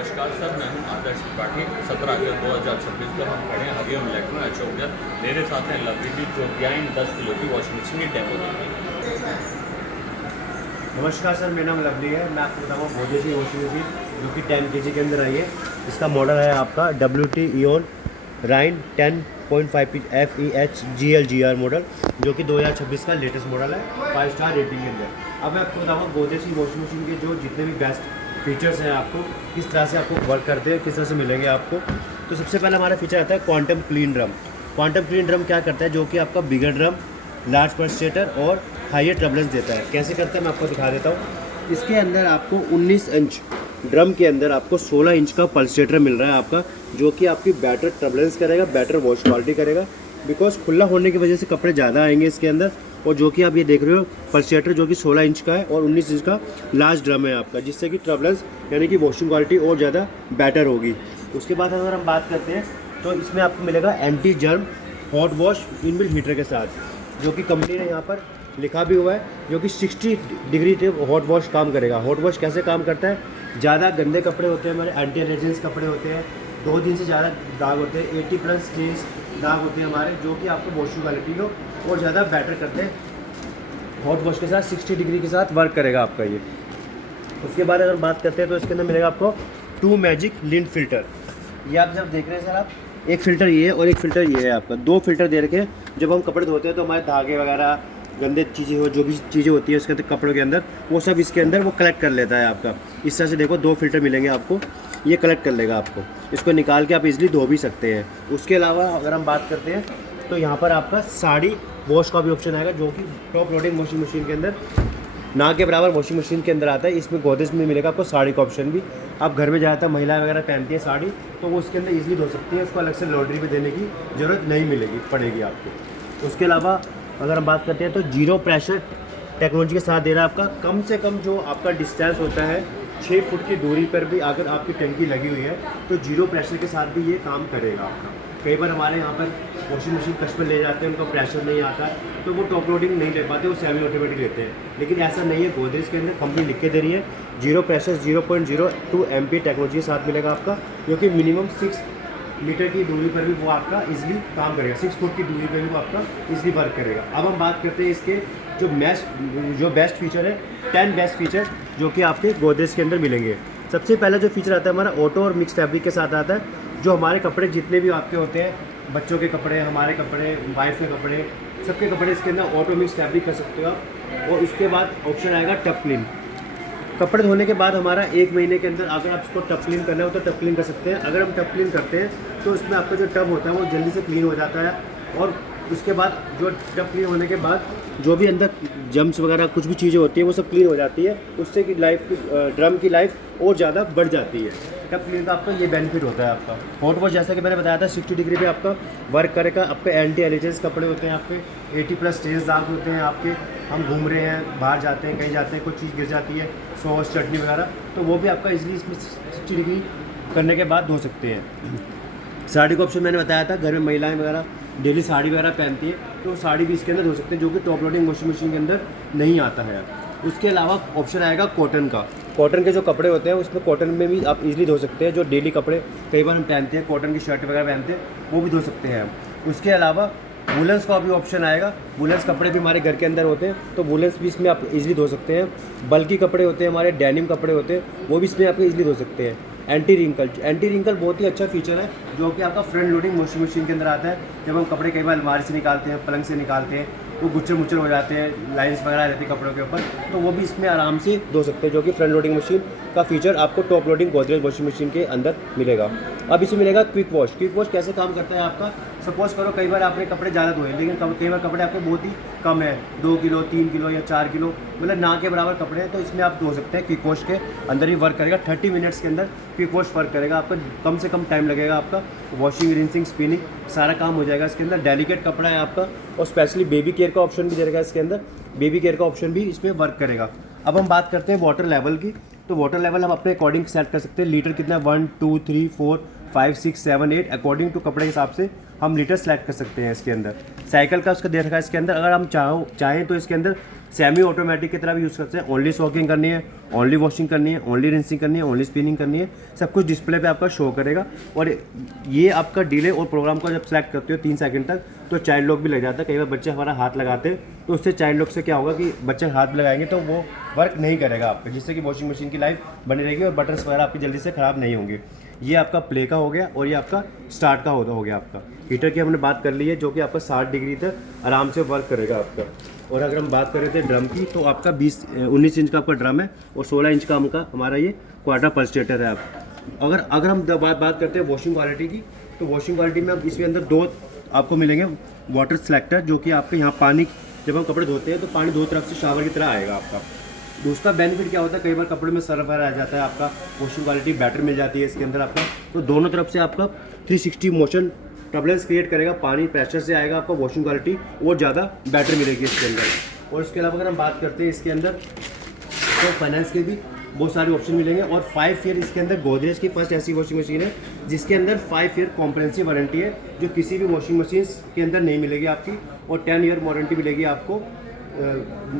नमस्कार सर, मैं हूं आदर्श त्रिपाठी। 17 अगस्त 2026 को हम खड़े हैं हरियम इलेक्ट्रॉन अशोक। मेरे साथ हैं लवली जी जो ज्ञान 10 किलो की वॉशिंग मशीन की डेमो देंगे। नमस्कार सर, मेरा नाम लवली है। मैं आपको बताऊँगा गोदरेज की वॉशिंग मशीन जो कि 10 kg के अंदर आई है। इसका मॉडल है आपका WT इओन राइन 10.5 FEH GL मॉडल, जो कि 2026 का लेटेस्ट मॉडल है, 5 स्टार रेटिंग के अंदर। अब मैं आपको बताऊँगा गोदरेज की वॉशिंग मशीन के जो जितने भी बेस्ट फीचर्स हैं, आपको किस तरह से आपको वर्क करते हैं, किस तरह से मिलेंगे आपको। तो सबसे पहला हमारा फीचर आता है quantum clean drum. Quantum clean drum क्या करता है, जो कि आपका बिगर ड्रम, लार्ज पल्सेटर और हाइयर ट्रबलेंस देता है। कैसे करता है मैं आपको दिखा देता हूँ। इसके अंदर आपको 19 इंच ड्रम के अंदर आपको 16 इंच का पल्सेटर मिल रहा है आपका, जो कि आपकी बेटर ट्रबलेंस करेगा, बेटर वॉश क्वालिटी करेगा। बिकॉज खुला होने की वजह से कपड़े ज़्यादा आएंगे इसके अंदर। और जो कि आप ये देख रहे हो पल्सेटर जो कि 16 इंच का है और 19 इंच का लार्ज ड्रम है आपका, जिससे कि ट्रबलेंस यानी कि वॉशिंग क्वालिटी और ज़्यादा बेटर होगी। उसके बाद अगर हम बात करते हैं तो इसमें आपको मिलेगा anti germ hot wash inbuilt heater के साथ, जो कि कंपनी ने यहाँ पर लिखा भी हुआ है, जो कि 60 डिग्री पे हॉट वॉश काम करेगा। हॉट वॉश कैसे काम करता है, ज़्यादा गंदे कपड़े होते हैं हमारे, एंटी एलर्जेंस कपड़े होते हैं, 2 दिन से ज़्यादा दाग होते हैं, 80+ स्टेन्स दाग होते हैं हमारे, जो कि आपको वॉशिंग क्वालिटी को और ज़्यादा बेटर करते हैं। हॉट वॉश के साथ 60 डिग्री के साथ वर्क करेगा आपका ये। उसके बाद अगर बात करते हैं तो इसके अंदर मिलेगा आपको 2 मैजिक लिंट फिल्टर। ये आप जब देख रहे हैं सर, आप एक फ़िल्टर ये है और एक फ़िल्टर ये है आपका। 2 फिल्टर दे रखे, जब हम कपड़े धोते हैं तो हमारे धागे वगैरह गंदे चीज़ें हो, जो भी चीज़ें होती है उसके अंदर कपड़ों के अंदर, वो सब इसके अंदर वो कलेक्ट कर लेता है आपका। इस तरह से देखो 2 फिल्टर मिलेंगे आपको, ये कलेक्ट कर लेगा आपको। इसको निकाल के आप इजीली धो भी सकते हैं। उसके अलावा अगर हम बात करते हैं तो यहाँ पर आपका साड़ी वॉश का भी ऑप्शन आएगा, जो कि टॉप लोडिंग वॉशिंग मशीन के अंदर ना के बराबर वॉशिंग मशीन के अंदर आता है। इसमें गोदरेज में मिलेगा आपको साड़ी का ऑप्शन भी। आप घर में ज़्यादातर महिलाएं वगैरह पहनती है साड़ी, तो वो उसके अंदर इजीली धो सकती है, उसको अलग से लॉन्ड्री में देने की ज़रूरत नहीं पड़ेगी आपको। उसके अलावा अगर हम बात करते हैं तो जीरो प्रेशर टेक्नोलॉजी के साथ दे रहा है आपका। कम से कम जो आपका डिस्टेंस होता है 6 फुट की दूरी पर भी अगर आपकी टंकी लगी हुई है तो जीरो प्रेशर के साथ भी ये काम करेगा आपका। कई बार हमारे यहाँ पर वॉशिंग मशीन कस्टमर ले जाते हैं, उनका प्रेशर नहीं आता है, तो वो टॉप लोडिंग नहीं ले पाते, वो सेमी ऑटोमेटिक लेते हैं। लेकिन ऐसा नहीं है, गोदरेज के अंदर कंपनी लिख के दे रही है जीरो प्रेशर 0.02 MP टेक्नोलॉजी के साथ मिलेगा आपका, जो कि मिनिमम 6 मीटर की दूरी पर भी वो आपका इजीली काम करेगा। 6 फुट की दूरी पर भी वो आपका इजीली वर्क करेगा। अब हम बात करते हैं इसके जो बेस्ट फीचर है, 10 बेस्ट फीचर जो कि आपके गोदरेज के अंदर मिलेंगे। सबसे पहला जो फीचर आता है हमारा ऑटो और मिक्स फैब्रिक के साथ आता है। जो हमारे कपड़े जितने भी आपके होते हैं, बच्चों के कपड़े, हमारे कपड़े, वाइफ के कपड़े, सबके कपड़े इसके अंदर ऑटो मिक्स फैब्रिक कर सकते हो आप। और उसके बाद ऑप्शन आएगा टप क्लीन। कपड़े धोने के बाद हमारा 1 महीने के अंदर अगर आप इसको टप क्लीन करना हो तो टप क्लीन कर सकते हैं। अगर हम टप क्लीन करते हैं तो इसमें आपका जो टब होता है वो जल्दी से क्लीन हो जाता है। और उसके बाद जो टब क्लीन होने के बाद जो भी अंदर जम्स वगैरह कुछ भी चीज़ें होती है वो सब क्लीन हो जाती है। उससे कि ड्रम की लाइफ और ज़्यादा बढ़ जाती है। टब क्लीन का आपका ये बेनिफिट होता है आपका। हॉट वॉश जैसा कि मैंने बताया था 60 डिग्री पे आपका वर्क करेगा। आपके एंटी एलर्जेंस कपड़े होते हैं, आपके 80+ स्टेन्स दाग होते हैं आपके, हम घूम रहे हैं, बाहर जाते हैं, कहीं जाते हैं, कुछ चीज़ गिर जाती है, सॉस चटनी वगैरह, तो वो भी आपका इजीली इसमें 60 डिग्री करने के बाद धो सकते हैं। साड़ी का ऑप्शन मैंने बताया था, घर में महिलाएं वगैरह डेली साड़ी वगैरह पहनती है तो साड़ी भी इसके अंदर धो सकते हैं, जो कि टॉप लोडिंग वॉशिंग मशीन के अंदर नहीं आता है। उसके अलावा ऑप्शन आएगा कॉटन का। कॉटन के जो कपड़े होते हैं उसमें कॉटन में भी आप इजीली धो सकते हैं। जो डेली कपड़े कई बार हम पहनते हैं, कॉटन की शर्ट वगैरह पहनते हैं, वो भी धो सकते हैं हम। उसके अलावा वुलन्स का भी ऑप्शन आएगा। वुलन्स कपड़े भी हमारे घर के अंदर होते हैं, तो वुलन्स भी इसमें आप इजीली धो सकते हैं। बल्कि कपड़े होते हैं हमारे, डेनिम कपड़े होते हैं, वो भी इसमें आप इजीली धो सकते हैं। एंटी रिंकल बहुत ही अच्छा फीचर है, जो कि आपका फ्रंट लोडिंग वॉशिंग मशीन के अंदर आता है। जब हम कपड़े कई बार अलमारी से निकालते हैं, पलंग से निकालते हैं, वो गुच्छर मुच्छर हो जाते हैं, लाइंस वगैरह रहती है कपड़ों के ऊपर, तो वो भी इसमें आराम से धो सकते हैं, जो कि फ्रंट लोडिंग मशीन का फीचर आपको top loading Godrej washing machine के अंदर मिलेगा। अब इसमें मिलेगा क्विक वॉश। क्विक वॉश कैसे काम करता है आपका, सपोज करो कई बार आपने कपड़े ज़्यादा धोए, लेकिन कई बार कपड़े आपके बहुत ही कम है, 2 किलो 3 किलो या 4 किलो, मतलब ना के बराबर कपड़े हैं, तो इसमें आप धो सकते हैं। क्विक वॉश के अंदर ही वर्क करेगा, 30 मिनट्स के अंदर क्विक वॉश वर्क करेगा। आपका कम से कम टाइम लगेगा, आपका वॉशिंग, रिंसिंग, स्पिनिंग सारा काम हो जाएगा इसके अंदर। डेलिकेट कपड़ा है आपका, और स्पेशली बेबी केयर का ऑप्शन भी देगा इसके अंदर। बेबी केयर का ऑप्शन भी इसमें वर्क करेगा। अब हम बात करते हैं वाटर लेवल की। तो वाटर लेवल हम अपने अकॉर्डिंग सेट कर सकते हैं। लीटर कितना 1 2 3 4 5 6 7 8 अकॉर्डिंग टू कपड़े के हिसाब से हम लीटर सेलेक्ट कर सकते हैं इसके अंदर। साइकिल का उसका दे रखा है इसके अंदर। अगर हम चाहें तो इसके अंदर सेमी ऑटोमेटिक की तरह भी यूज़ करते हैं। ओनली सॉकिंग करनी है, ओनली वॉशिंग करनी है, ओनली रिंसिंग करनी है, ओनली स्पिनिंग करनी है, सब कुछ डिस्प्ले पे आपका शो करेगा। और ये आपका डिले और प्रोग्राम को जब सेलेक्ट करते हो 3 सेकंड तक तो चाइल्ड लॉक भी लग जाता है। कई बार बच्चे हमारा हाथ लगाते हैं तो उससे चाइल्ड लॉक से क्या होगा कि बच्चे हाथ लगाएंगे तो वो वर्क नहीं करेगा आपका, जिससे कि वॉशिंग मशीन की लाइफ बनी रहेगी और बटन्स वगैरह आपकी जल्दी से ख़राब नहीं होंगे। ये आपका प्ले का हो गया और ये आपका स्टार्ट का हो गया आपका। हीटर की हमने बात कर ली है जो कि आपका 60 डिग्री तक आराम से वर्क करेगा आपका। और अगर हम बात कर रहे थे ड्रम की तो आपका 19 इंच का आपका ड्रम है और 16 इंच का हमारा ये क्वार्टर पल्सेटर है। अगर हम बात करते हैं वॉशिंग क्वालिटी की तो वॉशिंग क्वालिटी में अब इसके अंदर 2 आपको मिलेंगे वाटर सेलेक्टर, जो कि आपके यहाँ पानी जब हम कपड़े धोते हैं तो पानी 2 तरफ से शावर की तरह आएगा आपका। दूसरा बेनिफिट क्या होता है, कई बार कपड़े में सर्फ आ जाता है, आपका वॉशिंग क्वालिटी बेटर मिल जाती है इसके अंदर आपका। तो दोनों तरफ से आपका 360 मोशन टर्बुलेंस क्रिएट करेगा, पानी प्रेशर से आएगा, आपका वॉशिंग क्वालिटी और ज़्यादा बेटर मिलेगी इसके अंदर। और इसके अलावा अगर हम बात करते हैं इसके अंदर तो फाइनेंस के भी बहुत सारे ऑप्शन मिलेंगे। और 5 ईयर इसके अंदर गोदरेज की फर्स्ट ऐसी वॉशिंग मशीन है जिसके अंदर 5 ईयर कॉम्प्रहेंसिव वारंटी है, जो किसी भी वॉशिंग मशीन के अंदर नहीं मिलेगी आपकी। और 10 ईयर वारंटी मिलेगी आपको,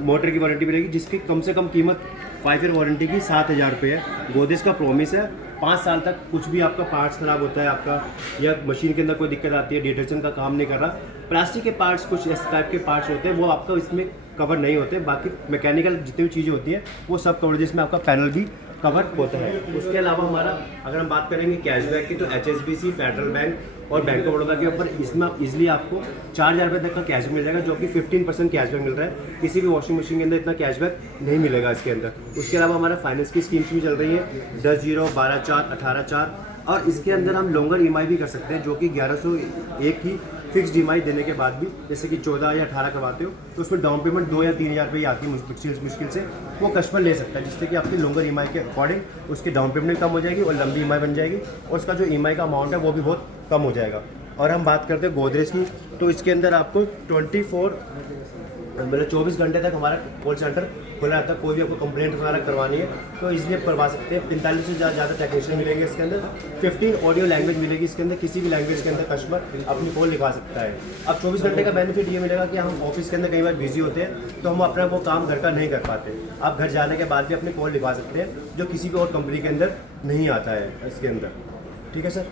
मोटर की वारंटी मिलेगी, जिसकी कम से कम कीमत 5 ईयर वारंटी की 7,000 रुपये है। गोदरेज का प्रॉमिस है 5 साल तक कुछ भी आपका पार्ट्स ख़राब होता है आपका, या मशीन के अंदर कोई दिक्कत आती है, डिटर्जेंट का काम नहीं कर रहा, प्लास्टिक के पार्ट्स कुछ इस टाइप के पार्ट्स होते हैं वो आपका इसमें कवर नहीं होते। बाकी मैकेनिकल जितनी भी चीज़ें होती हैं वो सब कवर, जिसमें आपका पैनल भी कवर होता है। उसके अलावा हमारा अगर हम बात करेंगे कैशबैक की तो HSBC, फेडरल बैंक और बैंक ऑफ बड़ौदा के ऊपर इसमें इजीली आपको 4,000 रुपये तक का कैशबैक मिल जाएगा, जो कि 15% कैशबैक मिल रहा है। किसी भी वॉशिंग मशीन के अंदर इतना कैशबैक नहीं मिलेगा इसके अंदर। उसके अलावा हमारा फाइनेंस की स्कीम्स भी चल रही है 10-0, 12-4, 18-4, और इसके अंदर हम लॉन्गर EMI भी कर सकते हैं, जो कि 1101 की फिक्स्ड EMI देने के बाद भी, जैसे कि 14 या 18 करवाते हो तो उसमें डाउन पेमेंट 2 या 3,000 रुपये आती है मुश्किल से, वो कस्टमर ले सकता है, जिससे कि आपकी लॉन्गर EMI के अकॉर्डिंग उसकी डाउन पेमेंट कम हो जाएगी और लंबी EMI बन जाएगी, और उसका जो EMI का अमाउंट है वो भी बहुत कम हो जाएगा। और हम बात करते हैं गोदरेज की तो इसके अंदर आपको 24 घंटे तक हमारा कॉल सेंटर खुला रहता है। कोई भी आपको कंप्लेंट वगैरह करवानी है तो इसलिए करवा सकते हैं। 45 से ज़्यादा टेक्नीशियन मिलेंगे इसके अंदर। 15 ऑडियो लैंग्वेज मिलेगी इसके अंदर, किसी भी लैंग्वेज के अंदर कस्टमर अपनी कॉल लिखवा सकता है। अब 24 घंटे का बेनिफिट ये मिलेगा कि हम ऑफिस के अंदर कई बार बिजी होते हैं तो हम अपना वो काम घर का नहीं कर पाते, आप घर जाने के बाद भी अपनी कॉल लिखवा सकते हैं, जो किसी भी और कंपनी के अंदर नहीं आता है इसके अंदर। ठीक है सर।